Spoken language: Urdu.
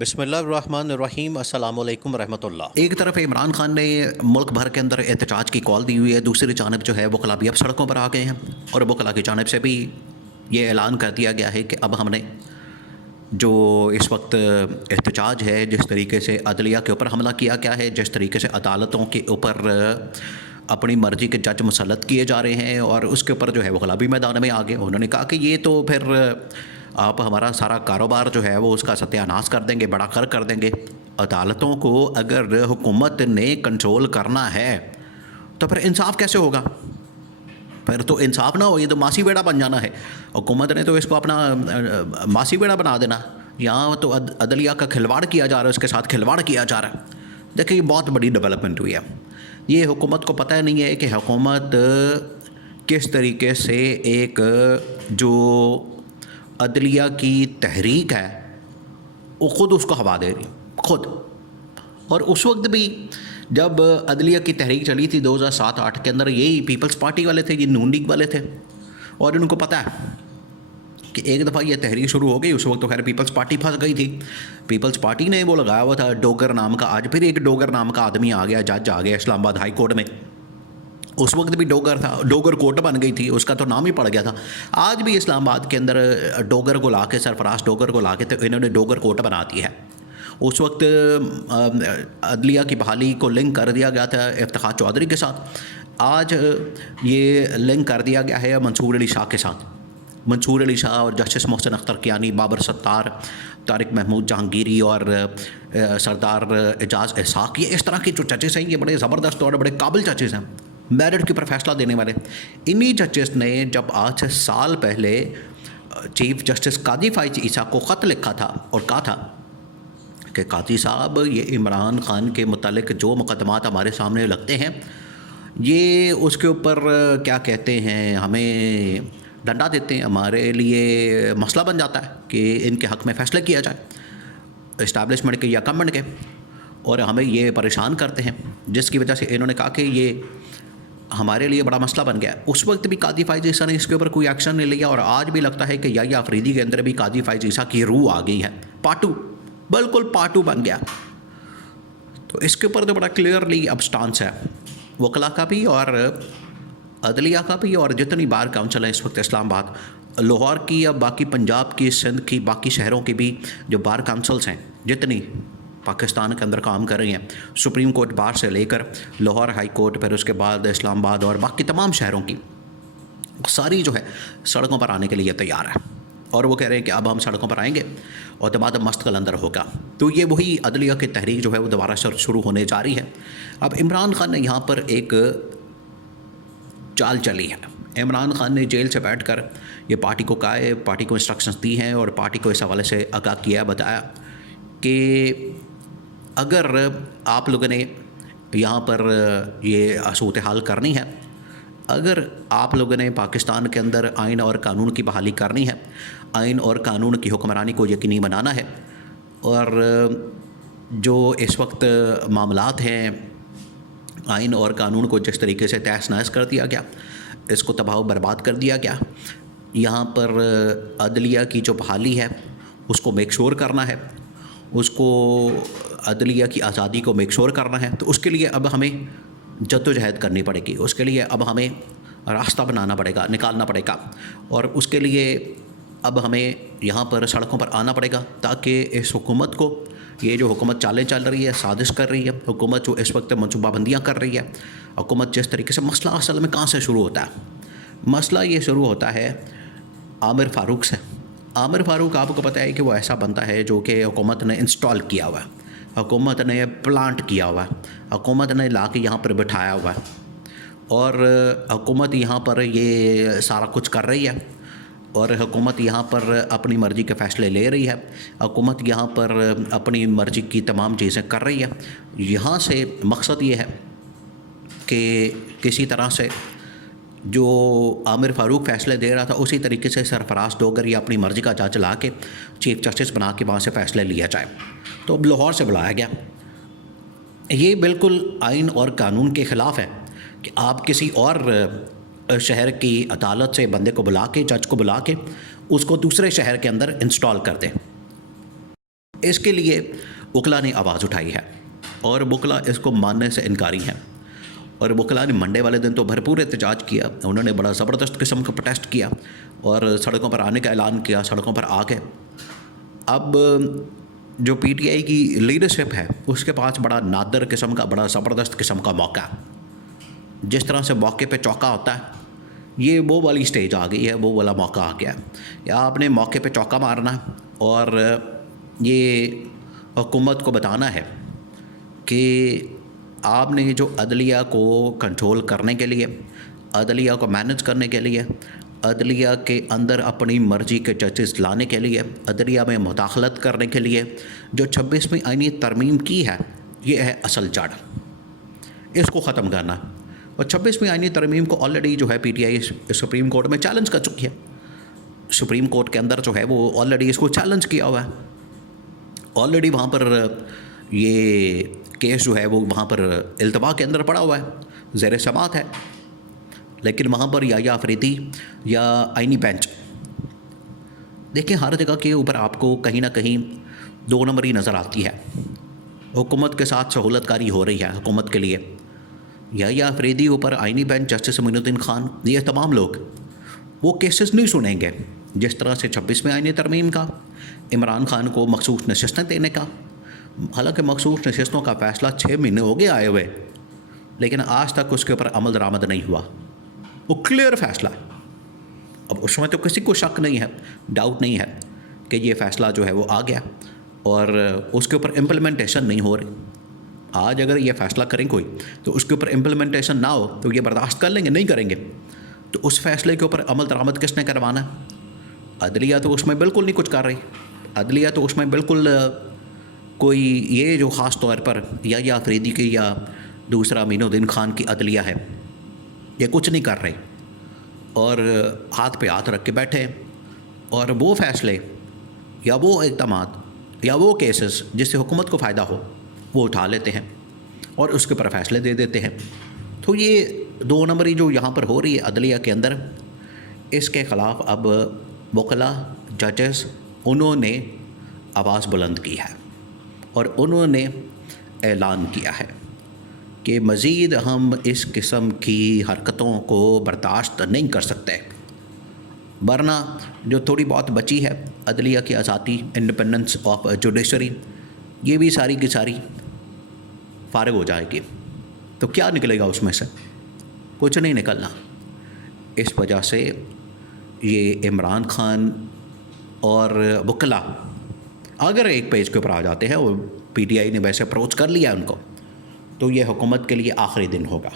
بسم اللہ الرحمن الرحیم، السلام علیکم ورحمۃ اللہ۔ ایک طرف عمران خان نے ملک بھر کے اندر احتجاج کی کال دی ہوئی ہے، دوسری جانب جو ہے وکلاء بھی اب سڑکوں پر آ گئے ہیں، اور وکلاء کی جانب سے بھی یہ اعلان کر دیا گیا ہے کہ اب ہم نے جو اس وقت احتجاج ہے، جس طریقے سے عدلیہ کے اوپر حملہ کیا گیا ہے، جس طریقے سے عدالتوں کے اوپر اپنی مرضی کے جج مسلط کیے جا رہے ہیں، اور اس کے اوپر جو ہے وکلاء بھی میدان میں آ گئے۔ انہوں نے کہا کہ یہ تو پھر آپ ہمارا سارا کاروبار جو ہے وہ اس کا ستیہ ناش کر دیں گے، بڑا کر دیں گے۔ عدالتوں کو اگر حکومت نے کنٹرول کرنا ہے تو پھر انصاف کیسے ہوگا؟ پھر تو انصاف نہ ہو، یہ تو ماسی بیڑا بن جانا ہے۔ حکومت نے تو اس کو اپنا ماسی بیڑا بنا دینا۔ یہاں تو عدلیہ کا کھلواڑ کیا جا رہا ہے، اس کے ساتھ کھلواڑ کیا جا رہا ہے۔ دیکھیں، یہ بہت بڑی ڈیولپمنٹ ہوئی ہے۔ یہ حکومت کو پتہ نہیں ہے کہ حکومت کس طریقے سے ایک جو عدلیہ کی تحریک ہے وہ خود اس کو ہوا دے رہی، خود۔ اور اس وقت بھی جب عدلیہ کی تحریک چلی تھی 2007-8 کے اندر، یہی پیپلز پارٹی والے تھے، یہ نون لیگ والے تھے، اور ان کو پتہ ہے کہ ایک دفعہ یہ تحریک شروع ہو گئی، اس وقت تو خیر پیپلز پارٹی پھنس گئی تھی۔ پیپلز پارٹی نے وہ لگایا ہوا تھا ڈوگر نام کا، آج پھر ایک ڈوگر نام کا آدمی آ گیا، جج آ گیا اسلام آباد ہائی کورٹ میں۔ اس وقت بھی ڈوگر تھا، ڈوگر کورٹ بن گئی تھی، اس کا تو نام ہی پڑ گیا تھا۔ آج بھی اسلام آباد کے اندر ڈوگر کو لا کے، سرفراز ڈوگر کو لا کے تو انہوں نے ڈوگر کورٹ بنا دی ہے۔ اس وقت عدلیہ کی بحالی کو لنک کر دیا گیا تھا افتخار چودھری کے ساتھ، آج یہ لنک کر دیا گیا ہے منصور علی شاہ کے ساتھ۔ منصور علی شاہ اور جسٹس محسن اختر کیانی، بابر ستار، طارق محمود جہانگیری اور سردار اعجاز اسحاق، یہ اس طرح کے جو ججز ہیں، یہ بڑے زبردست اور بڑے قابل ججز ہیں، میرٹ کے اوپر فیصلہ دینے والے۔ انہی ججز نے جب آج سے سال پہلے چیف جسٹس قاضی فائز عیسیٰ کو خط لکھا تھا اور کہا تھا کہ قاضی صاحب، یہ عمران خان کے متعلق جو مقدمات ہمارے سامنے لگتے ہیں، یہ اس کے اوپر کیا کہتے ہیں، ہمیں ڈنڈا دیتے ہیں، ہمارے لیے مسئلہ بن جاتا ہے کہ ان کے حق میں فیصلہ کیا جائے اسٹیبلشمنٹ کے یا گورنمنٹ کے، اور ہمیں یہ پریشان کرتے ہیں، جس کی وجہ سے انہوں نے کہا کہ یہ ہمارے لیے بڑا مسئلہ بن گیا۔ اس وقت بھی قاضی فائز عیسیٰ نے اس کے اوپر کوئی ایکشن نہیں لیا، اور آج بھی لگتا ہے کہ یا آفریدی کے اندر بھی قاضی فائز عیسیٰ کی روح آ گئی ہے، پارٹو، بالکل پارٹو بن گیا۔ تو اس کے اوپر تو بڑا کلیئرلی اب سٹانس ہے وکلاء کا بھی اور عدلیہ کا بھی، اور جتنی بار کونسل ہیں اس وقت اسلام آباد، لاہور کی یا باقی پنجاب کی، سندھ کی، باقی شہروں کی بھی جو بار کونسلز ہیں جتنی پاکستان کے اندر کام کر رہی ہیں، سپریم کورٹ بار سے لے کر لاہور ہائی کورٹ، پھر اس کے بعد اسلام آباد اور باقی تمام شہروں کی، ساری جو ہے سڑکوں پر آنے کے لیے تیار ہے، اور وہ کہہ رہے ہیں کہ اب ہم سڑکوں پر آئیں گے اور بعد مست قلندر ہوگا۔ تو یہ وہی عدلیہ کی تحریک جو ہے وہ دوبارہ شروع ہونے جا رہی ہے۔ اب عمران خان نے یہاں پر ایک چال چلی ہے۔ عمران خان نے جیل سے بیٹھ کر یہ پارٹی کو کہا ہے، پارٹی کو انسٹرکشنز دی ہیں، اور پارٹی کو اس حوالے سے آگاہ کیا، بتایا کہ اگر آپ لوگوں نے یہاں پر یہ صورتحال کرنی ہے، اگر آپ لوگوں نے پاکستان کے اندر آئین اور قانون کی بحالی کرنی ہے، آئین اور قانون کی حکمرانی کو یقینی بنانا ہے، اور جو اس وقت معاملات ہیں آئین اور قانون کو جس طریقے سے تہس نہس کر دیا گیا، اس کو تباہ و برباد کر دیا گیا، یہاں پر عدلیہ کی جو بحالی ہے اس کو میک شور کرنا ہے، اس کو عدلیہ کی آزادی کو میک شور کرنا ہے، تو اس کے لیے اب ہمیں جد و جہد کرنی پڑے گی، اس کے لیے اب ہمیں راستہ بنانا پڑے گا، نکالنا پڑے گا، اور اس کے لیے اب ہمیں یہاں پر سڑکوں پر آنا پڑے گا، تاکہ اس حکومت کو، یہ جو حکومت چالیں چل رہی ہے، سازش کر رہی ہے، حکومت جو اس وقت منصوبہ بندیاں کر رہی ہے، حکومت جس طریقے سے، مسئلہ اصل میں کہاں سے شروع ہوتا ہے؟ مسئلہ یہ شروع ہوتا ہے عامر فاروق سے۔ عامر فاروق آپ کو پتہ ہے کہ وہ ایسا بنتا ہے جو کہ حکومت نے انسٹال کیا ہوا ہے، حکومت نے پلانٹ کیا ہوا ہے، حکومت نے لا کے یہاں پر بٹھایا ہوا ہے، اور حکومت یہاں پر یہ سارا کچھ کر رہی ہے، اور حکومت یہاں پر اپنی مرضی کے فیصلے لے رہی ہے، حکومت یہاں پر اپنی مرضی کی تمام چیزیں کر رہی ہے۔ یہاں سے مقصد یہ ہے کہ کسی طرح سے جو عامر فاروق فیصلے دے رہا تھا، اسی طریقے سے سرفراز ڈوگر یا اپنی مرضی کا جج لا کے چیف جسٹس بنا کے وہاں سے فیصلے لیا جائے، تو اب لاہور سے بلایا گیا۔ یہ بالکل آئین اور قانون کے خلاف ہے کہ آپ کسی اور شہر کی عدالت سے بندے کو بلا کے، جج کو بلا کے اس کو دوسرے شہر کے اندر انسٹال کر دیں۔ اس کے لیے وکلا نے آواز اٹھائی ہے اور وکلا اس کو ماننے سے انکاری ہیں، اور وکلا نے منڈے والے دن تو بھرپور احتجاج کیا، انہوں نے بڑا زبردست قسم کا پروٹیسٹ کیا اور سڑکوں پر آنے کا اعلان کیا، سڑکوں پر آ گئے۔ اب جو پی ٹی آئی کی لیڈرشپ ہے اس کے پاس بڑا نادر قسم کا، بڑا زبردست قسم کا موقع ہے۔ جس طرح سے موقع پہ چوکا ہوتا ہے، یہ وہ والی سٹیج آ گئی ہے، وہ والا موقع آ گیا ہے، یا آپ نے موقع پہ چوکا مارنا ہے اور یہ حکومت کو بتانا ہے کہ آپ نے جو عدلیہ کو کنٹرول کرنے کے لیے، عدلیہ کو مینج کرنے کے لیے، عدلیہ کے اندر اپنی مرضی کے ججز لانے کے لیے، عدلیہ میں مداخلت کرنے کے لیے جو 26ویں آئینی ترمیم کی ہے، یہ ہے اصل جڑ، اس کو ختم کرنا۔ اور 26ویں آئینی ترمیم کو آلریڈی جو ہے P T I supreme court میں چیلنج کر چکی ہے، سپریم کورٹ کے اندر جو ہے وہ آلریڈی اس کو چیلنج کیا ہوا ہے، آلریڈی وہاں پر یہ کیس جو ہے وہ وہاں پر التوا کے اندر پڑا ہوا ہے، زیر سماعت ہے، لیکن وہاں پر یا آفریدی یا آئینی بینچ، دیکھیں ہر جگہ کے اوپر آپ کو کہیں نہ کہیں دو نمبری نظر آتی ہے۔ حکومت کے ساتھ سہولت کاری ہو رہی ہے حکومت کے لیے، یا آفریدی اوپر آئینی بینچ، جسٹس معین الدین خان، یہ تمام لوگ وہ کیسز نہیں سنیں گے، جس طرح سے 26ویں آئینی ترمیم کا، عمران خان کو مخصوص نشستیں دینے کا، حالانکہ مخصوص نشستوں کا فیصلہ 6 مہینے ہو گئے آئے ہوئے، لیکن آج تک اس کے اوپر عمل درآمد نہیں ہوا، وہ کلیئر فیصلہ ہے۔ اب اس میں تو کسی کو شک نہیں ہے، ڈاؤٹ نہیں ہے کہ یہ فیصلہ جو ہے وہ آ گیا اور اس کے اوپر امپلیمنٹیشن نہیں ہو رہی۔ آج اگر یہ فیصلہ کریں کوئی تو اس کے اوپر امپلیمنٹیشن نہ ہو تو یہ برداشت کر لیں گے؟ نہیں کریں گے۔ تو اس فیصلے کے اوپر عمل درآمد کس نے کروانا ہے؟ عدلیہ تو اس میں بالکل نہیں کچھ کر رہی، عدلیہ تو اس میں بالکل کوئی یہ جو خاص طور پر یا آفریدی کی یا دوسرا معین الدین خان کی عدلیہ ہے، یہ کچھ نہیں کر رہی اور ہاتھ پہ ہاتھ رکھ کے بیٹھے، اور وہ فیصلے یا وہ اقدامات یا وہ کیسز جس سے حکومت کو فائدہ ہو وہ اٹھا لیتے ہیں اور اس کے اوپر فیصلے دے دیتے ہیں۔ تو یہ دو نمبری جو یہاں پر ہو رہی ہے عدلیہ کے اندر، اس کے خلاف اب وکلا، ججز، انہوں نے آواز بلند کی ہے اور انہوں نے اعلان کیا ہے کہ مزید ہم اس قسم کی حرکتوں کو برداشت نہیں کر سکتے، ورنہ جو تھوڑی بہت بچی ہے عدلیہ کی آزادی، انڈیپینڈنس آف جوڈیشری، یہ بھی ساری کی ساری فارغ ہو جائے گی۔ تو کیا نکلے گا اس میں سے؟ کچھ نہیں نکلنا۔ اس وجہ سے یہ عمران خان اور وکلا اگر ایک پیج کے اوپر آ جاتے ہیں، اور پی ٹی آئی نے ویسے اپروچ کر لیا ان کو، تو یہ حکومت کے لیے آخری دن ہوگا۔